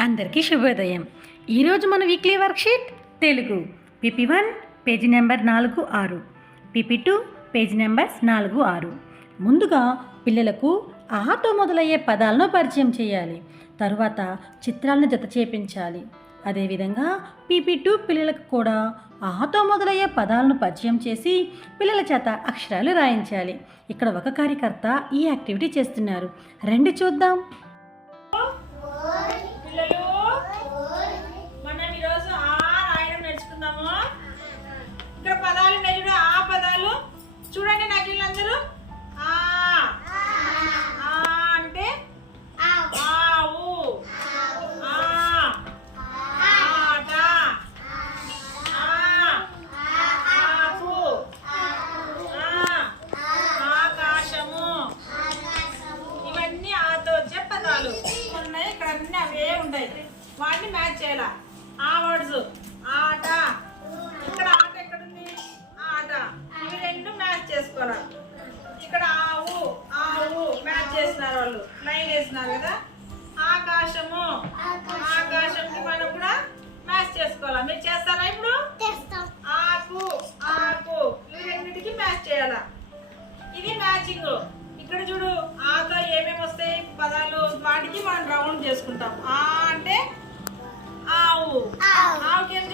అందరికీ శుభోదయం. ఈరోజు మన weekly worksheet Telugu. PP one page number నాలుగు ఆరు. పిపి టూ పేజీ నెంబర్స్ నాలుగు ఆరు. ముందుగా పిల్లలకు ఆతో మొదలయ్యే పదాలను పరిచయం చేయాలి. తరువాత చిత్రాలను జత చేపించాలి. అదేవిధంగా పీపీ టూ పిల్లలకు కూడా ఆతో మొదలయ్యే పదాలను పరిచయం చేసి పిల్లల చేత అక్షరాలు రాయించాలి. ఇక్కడ ఒక కార్యకర్త ఈ యాక్టివిటీ చేస్తున్నారు. రండి చూద్దాం. చేసినారు వాళ్ళు. లైన్ వేసినారు కదా? ఆకాశము. ఆకాశంకి మనం కూడా మ్యాచ్ చేసుకోవాలా? మీరు చేస్తారా ఇప్పుడు? ఆకు ఆకు. ఇవి రెండింటికి మ్యాచ్ చేయాలా? ఇది మ్యాచింగ్ ఇక్కడ చూడు ఆతో ఏమేమి వస్తాయి? పదాలు. వాటికి మనం రౌండ్ చేసుకుంటాం. ఆ అంటే ఆవు. ఆవుకి ఏం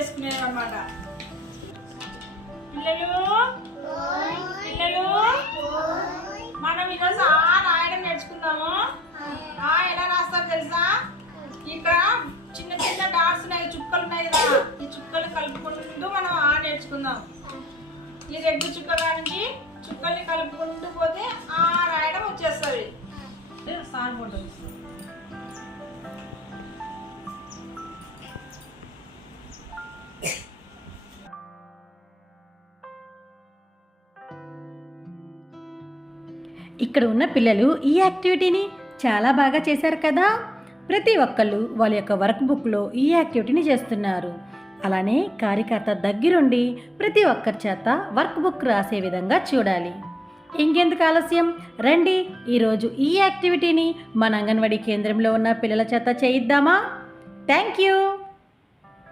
చేసుకునేది అనమాట అన్నమాట పిల్లలు? పిల్లలు? మనం ఈరోజు ఆ రాయడం నేర్చుకుందాము. ఆ ఎలా రాస్తారు తెలుసా? ఇక్కడ చిన్న చిన్న డాట్స్ ఉన్నాయి చుక్కలు ఉన్నాయి కదా. ఈ చుక్కలు కలుపుకుంటూ మనం ఆ నేర్చుకుందాం. ఈ రెడ్ చుక్క నుంచి చుక్కల్ని కలుపుకుంటూ పోతే ఆ రాయడం వచ్చేస్తుంది. సార్ ఫోటో ఇక్కడ ఉన్న పిల్లలు ఈ యాక్టివిటీని చాలా బాగా చేశారు కదా. ప్రతి ఒక్కళ్ళు వాళ్ళ యొక్క వర్క్ బుక్లో ఈ యాక్టివిటీని చేస్తున్నారు. అలానే కార్యకర్త దగ్గరుండి ప్రతి ఒక్కరి చేత వర్క్ బుక్ రాసే విధంగా చూడాలి. ఇంకెందుకు ఆలస్యం? రండి ఈరోజు ఈ యాక్టివిటీని మన అంగన్వాడీ కేంద్రంలో ఉన్న పిల్లల చేత చేయిద్దామా? Thank you!